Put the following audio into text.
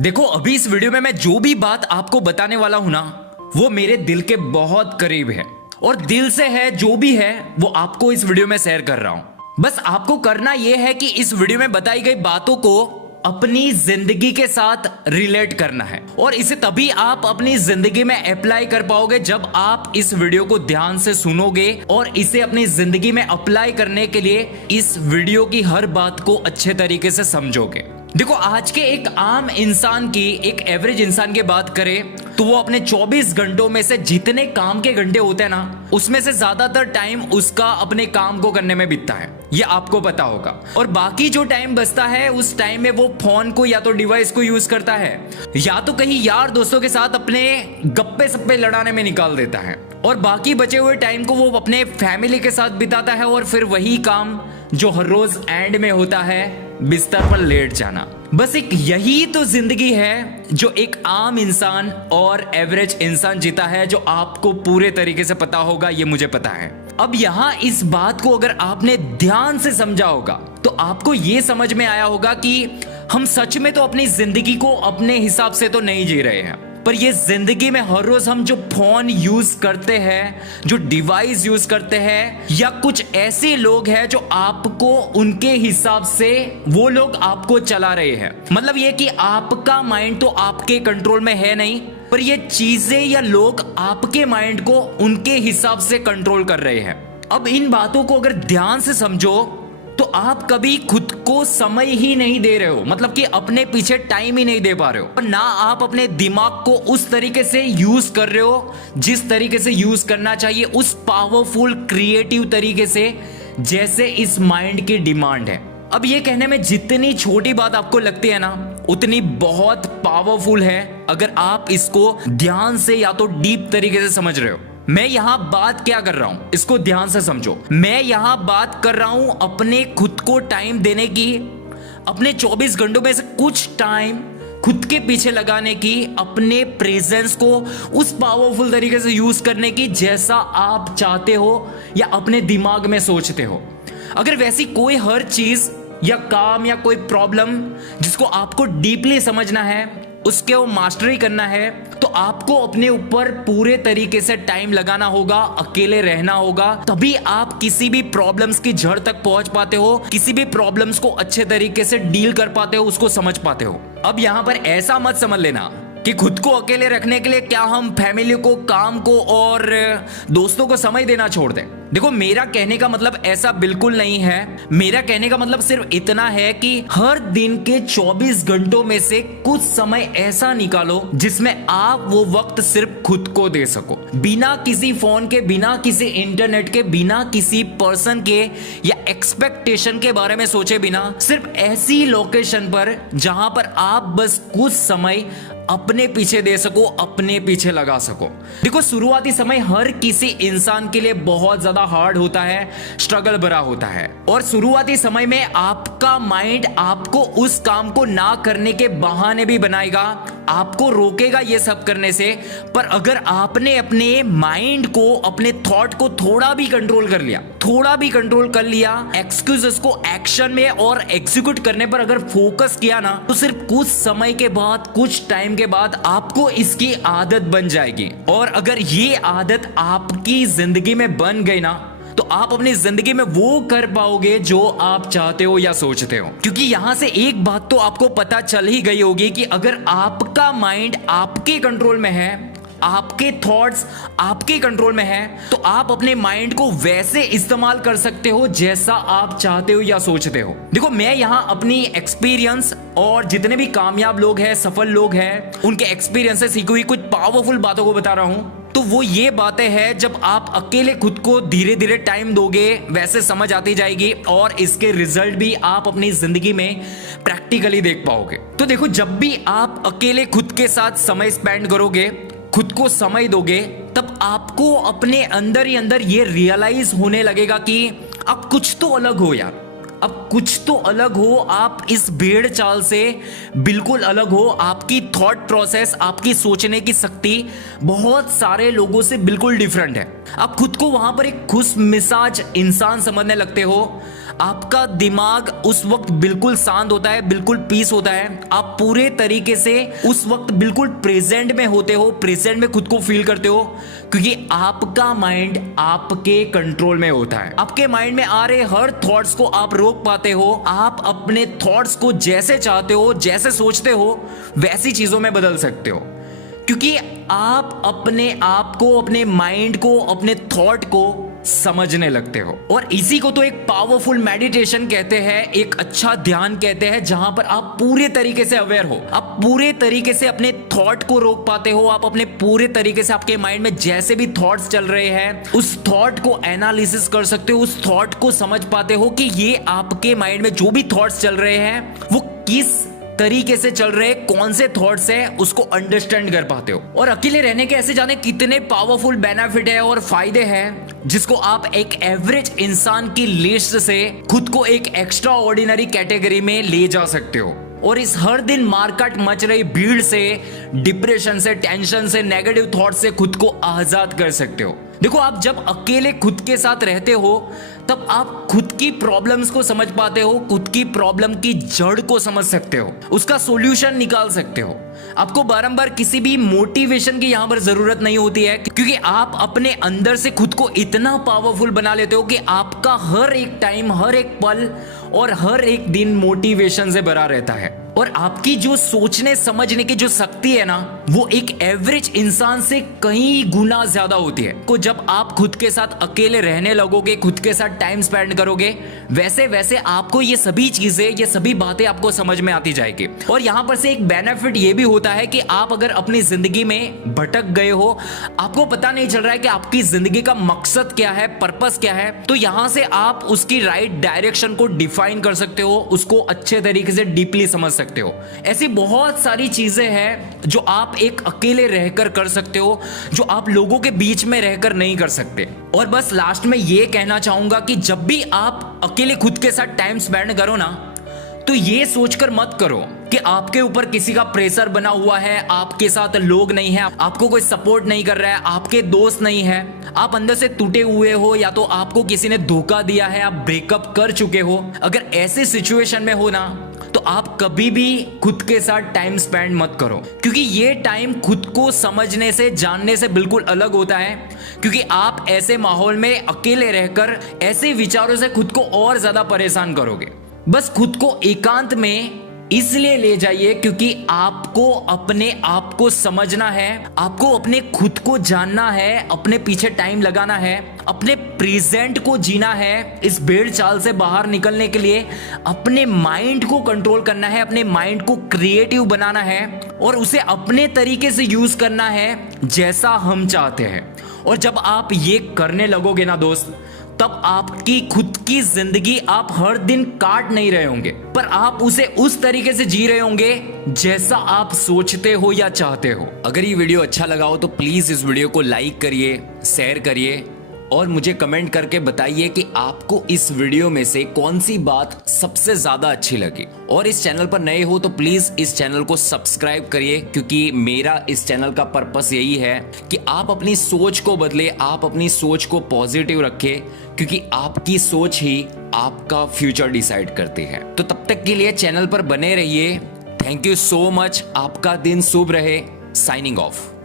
देखो अभी इस वीडियो में मैं जो भी बात आपको बताने वाला हूं ना, वो मेरे दिल के बहुत करीब है और दिल से है। जो भी है वो आपको इस वीडियो में शेयर कर रहा हूं। बस आपको करना यह है कि इस वीडियो में बताई गई बातों को अपनी जिंदगी के साथ रिलेट करना है और इसे तभी आप अपनी जिंदगी में अप्लाई कर पाओगे जब आप इस वीडियो को ध्यान से सुनोगे और इसे अपनी जिंदगी में अप्लाई करने के लिए इस वीडियो की हर बात को अच्छे तरीके से समझोगे। देखो आज के एक आम इंसान की, एक एवरेज इंसान की बात करें तो वो अपने 24 घंटों में से जितने काम के घंटे होते हैं ना, उसमें से ज्यादातर टाइम उसका अपने काम को करने में बीतता है, ये आपको पता होगा। और बाकी जो टाइम बचता है उस टाइम में वो फोन को या तो डिवाइस को यूज करता है या तो कहीं यार दोस्तों के साथ अपने गप्पे सप्पे लड़ाने में निकाल देता है और बाकी बचे हुए टाइम को वो अपने फैमिली के साथ बिताता है और फिर वही काम जो हर रोज एंड में होता है, बिस्तर पर लेट जाना। बस एक यही तो जिंदगी है जो एक आम इंसान और एवरेज इंसान जीता है, जो आपको पूरे तरीके से पता होगा, ये मुझे पता है। अब यहां इस बात को अगर आपने ध्यान से समझा होगा तो आपको ये समझ में आया होगा कि हम सच में तो अपनी जिंदगी को अपने हिसाब से तो नहीं जी रहे हैं, पर ये जिंदगी में हर रोज हम जो फोन यूज करते हैं, जो डिवाइस यूज करते हैं, या कुछ ऐसे लोग हैं जो आपको उनके हिसाब से वो लोग आपको चला रहे हैं। मतलब ये कि आपका माइंड तो आपके कंट्रोल में है नहीं, पर ये चीजें या लोग आपके माइंड को उनके हिसाब से कंट्रोल कर रहे हैं। अब इन बातों को अगर ध्यान से समझो तो आप कभी खुद को समय ही नहीं दे रहे हो, मतलब कि अपने पीछे टाइम ही नहीं दे पा रहे हो, ना आप अपने दिमाग को उस तरीके से यूज कर रहे हो जिस तरीके से यूज करना चाहिए, उस पावरफुल क्रिएटिव तरीके से जैसे इस माइंड की डिमांड है। अब ये कहने में जितनी छोटी बात आपको लगती है ना, उतनी बहुत पावरफुल है अगर आप इसको ध्यान से या तो डीप तरीके से समझ रहे हो। मैं यहां बात क्या कर रहा हूं, इसको ध्यान से समझो। मैं यहां बात कर रहा हूं अपने खुद को टाइम देने की, अपने 24 घंटों में से कुछ टाइम खुद के पीछे लगाने की, अपने प्रेजेंस को उस पावरफुल तरीके से यूज करने की जैसा आप चाहते हो या अपने दिमाग में सोचते हो। अगर वैसी कोई हर चीज या काम या कोई प्रॉब्लम जिसको आपको डीपली समझना है, उसके वो मास्टरी करना है, तो आपको अपने ऊपर पूरे तरीके से टाइम लगाना होगा, अकेले रहना होगा, तभी आप किसी भी प्रॉब्लम्स की जड़ तक पहुंच पाते हो, किसी भी प्रॉब्लम्स को अच्छे तरीके से डील कर पाते हो, उसको समझ पाते हो। अब यहां पर ऐसा मत समझ लेना कि खुद को अकेले रखने के लिए क्या हम फैमिली को, काम को और दोस्तों को समय देना छोड़ दें। देखो मेरा कहने का मतलब ऐसा बिल्कुल नहीं है। मेरा कहने का मतलब सिर्फ इतना है कि हर दिन के 24 घंटों में से कुछ समय ऐसा निकालो जिसमें आप वो वक्त सिर्फ खुद को दे सको, बिना किसी फोन के, बिना किसी इंटरनेट के, बिना किसी पर्सन के या एक्सपेक्टेशन के बारे में सोचे बिना, सिर्फ ऐसी लोकेशन पर जहां पर आप बस कुछ समय अपने पीछे दे सको, अपने पीछे लगा सको। देखो शुरुआती समय हर किसी इंसान के लिए बहुत ज्यादा हार्ड होता है, स्ट्रगल भरा होता है, और शुरुआती समय में आपका माइंड आपको उस काम को ना करने के बहाने भी बनाएगा, आपको रोकेगा ये सब करने से। पर अगर आपने अपने माइंड को, अपने थॉट को थोड़ा भी कंट्रोल कर लिया, थोड़ा भी कंट्रोल कर लिया, एक्सक्यूजेस को एक्शन में और एग्जीक्यूट करने पर अगर फोकस किया ना, तो सिर्फ कुछ समय के बाद, कुछ टाइम के बाद आपको इसकी आदत बन जाएगी। और अगर ये आदत आपकी जिंदगी में बन गई ना, तो आप अपनी जिंदगी में वो कर पाओगे जो आप चाहते हो या सोचते हो। क्योंकि यहां से एक बात तो आपको पता चल ही गई होगी कि अगर आपका माइंड आपके कंट्रोल में है, आपके थॉट्स आपके कंट्रोल में है, तो आप अपने माइंड को वैसे इस्तेमाल कर सकते हो जैसा आप चाहते हो या सोचते हो। देखो मैं यहां अपनी एक्सपीरियंस और जितने भी कामयाब लोग हैं, सफल लोग हैं, उनके एक्सपीरियंस से सीखी हुई कुछ पावरफुल बातों को बता रहा हूं। तो वो ये बातें हैं, जब आप अकेले खुद को धीरे धीरे टाइम दोगे वैसे समझ आती जाएगी और इसके रिजल्ट भी आप अपनी जिंदगी में प्रैक्टिकली देख पाओगे। तो देखो जब भी आप अकेले खुद के साथ समय स्पेंड करोगे, खुद को समय दोगे, तब आपको अपने अंदर ही अंदर ये रियलाइज होने लगेगा कि अब कुछ तो अलग हो यार, अब कुछ तो अलग हो, आप इस भेड़ चाल से बिल्कुल अलग हो, आपकी थॉट प्रोसेस, आपकी सोचने की शक्ति बहुत सारे लोगों से बिल्कुल डिफरेंट है। आप खुद को वहां पर एक खुश मिजाज इंसान समझने लगते हो, आपका दिमाग उस वक्त बिल्कुल शांत होता है, बिल्कुल पीस होता है। आप पूरे तरीके से उस वक्त बिल्कुल प्रेजेंट में होते हो, प्रेजेंट में खुद को फील करते हो, क्योंकि आपका माइंड आपके कंट्रोल में होता है। आपके माइंड में आ रहे हर थॉट्स को आप रोक पाते हो। आप अपने थॉट्स को जैसे चाहते हो, जैसे सोचते हो, वैसी चीजों में बदल सकते हो, क्योंकि आप अपने आप को, अपने माइंड को, अपने थॉट को समझने लगते हो। और इसी को तो एक पावरफुल मेडिटेशन कहते हैं, एक अच्छा ध्यान कहते हैं, जहां पर आप पूरे तरीके से अवेयर हो, आप पूरे तरीके से अपने थॉट को रोक पाते हो। आप अपने पूरे तरीके से आपके माइंड में जैसे भी थॉट्स चल रहे हैं, उस थॉट को एनालिसिस कर सकते हो, उस थॉट को समझ पाते हो कि ये आपके माइंड में जो भी थॉट्स चल रहे हैं वो किस तरीके से चल रहे, कौन से थॉट्स है, उसको अंडरस्टैंड कर पाते हो। और अकेले रहने के ऐसे जाने कितने पावरफुल बेनिफिट है और फायदे हैं, जिसको आप एक एवरेज इंसान की लिस्ट से खुद को एक एक्स्ट्रा ऑर्डिनरी कैटेगरी में ले जा सकते हो। और इस हर दिन मार्केट मच रही भीड़ से, डिप्रेशन से, टेंशन से, नेगेटिव थॉट से खुद को आजाद कर सकते हो। देखो, आप जब अकेले खुद के साथ रहते हो तब आप खुद की प्रॉब्लम्स को समझ पाते हो, खुद की प्रॉब्लम की जड़ को समझ सकते हो, उसका सॉल्यूशन निकाल सकते हो। आपको बारंबार किसी भी मोटिवेशन की यहां पर जरूरत नहीं होती है, क्योंकि आप अपने अंदर से खुद को इतना पावरफुल बना लेते हो कि आपका हर एक टाइम, हर एक पल और हर एक दिन मोटिवेशन से भरा रहता है। और आपकी जो सोचने समझने की जो शक्ति है ना, वो एक एवरेज इंसान से कई गुना ज्यादा होती है। को जब आप खुद के साथ अकेले रहने लगोगे, खुद के साथ टाइम स्पेंड करोगे, वैसे वैसे आपको ये सभी चीजें, ये सभी बातें आपको समझ में आती जाएगी। और यहां पर से एक बेनिफिट ये भी होता है कि आप अगर अपनी जिंदगी में भटक गए हो, आपको पता नहीं चल रहा है कि आपकी जिंदगी का मकसद क्या है, पर्पस क्या है, तो यहां से आप उसकी राइट डायरेक्शन को डिफाइन कर सकते हो, उसको अच्छे तरीके से डीपली समझ सकते हो। ऐसी बहुत सारी चीजें हैं जो आप एक अकेले रहकर कर सकते हो, जो आप लोगों के बीच में रहकर नहीं कर सकते। और बस लास्ट में ये कहना चाहूंगा कि जब भी आप अकेले खुद के साथ टाइम स्पेंड करो ना, तो ये सोचकर मत करो कि आपके ऊपर किसी का प्रेशर बना हुआ है, आपके साथ लोग नहीं है, आपको कोई सपोर्ट नहीं कर रहा है, आपके दोस्त नहीं है, आप अंदर से टूटे हुए हो, या तो आपको किसी ने धोखा दिया है, आप ब्रेकअप कर चुके हो। अगर ऐसे सिचुएशन में हो ना, तो आप कभी भी खुद के साथ टाइम स्पेंड मत करो, क्योंकि ये टाइम खुद को समझने से, जानने से बिल्कुल अलग होता है। क्योंकि आप ऐसे माहौल में अकेले रहकर ऐसे विचारों से खुद को और ज्यादा परेशान करोगे। बस खुद को एकांत में इसलिए ले जाइए क्योंकि आपको अपने आप को समझना है, आपको अपने खुद को जानना है, अपने पीछे टाइम लगाना है, अपने प्रेजेंट को जीना है। इस भेड़ चाल से बाहर निकलने के लिए अपने माइंड को कंट्रोल करना है, अपने माइंड को क्रिएटिव बनाना है और उसे अपने तरीके से यूज करना है जैसा हम चाहते हैं। और जब आप ये करने लगोगे ना दोस्त, तब आपकी खुद की जिंदगी आप हर दिन काट नहीं रहे होंगे, पर आप उसे उस तरीके से जी रहे होंगे जैसा आप सोचते हो या चाहते हो। अगर ये वीडियो अच्छा लगा हो तो प्लीज इस वीडियो को लाइक करिए, शेयर करिए और मुझे कमेंट करके बताइए कि आपको इस वीडियो में से कौन सी बात सबसे ज्यादा अच्छी लगी। और इस चैनल पर नए हो तो प्लीज इस चैनल को सब्सक्राइब करिए, क्योंकि मेरा इस चैनल का पर्पस यही है कि आप अपनी सोच को बदले, आप अपनी सोच को पॉजिटिव रखें, क्योंकि आपकी सोच ही आपका फ्यूचर डिसाइड करती है। तो तब तक के लिए चैनल पर बने रहिए। Thank you so much. आपका दिन शुभ रहे। Signing off.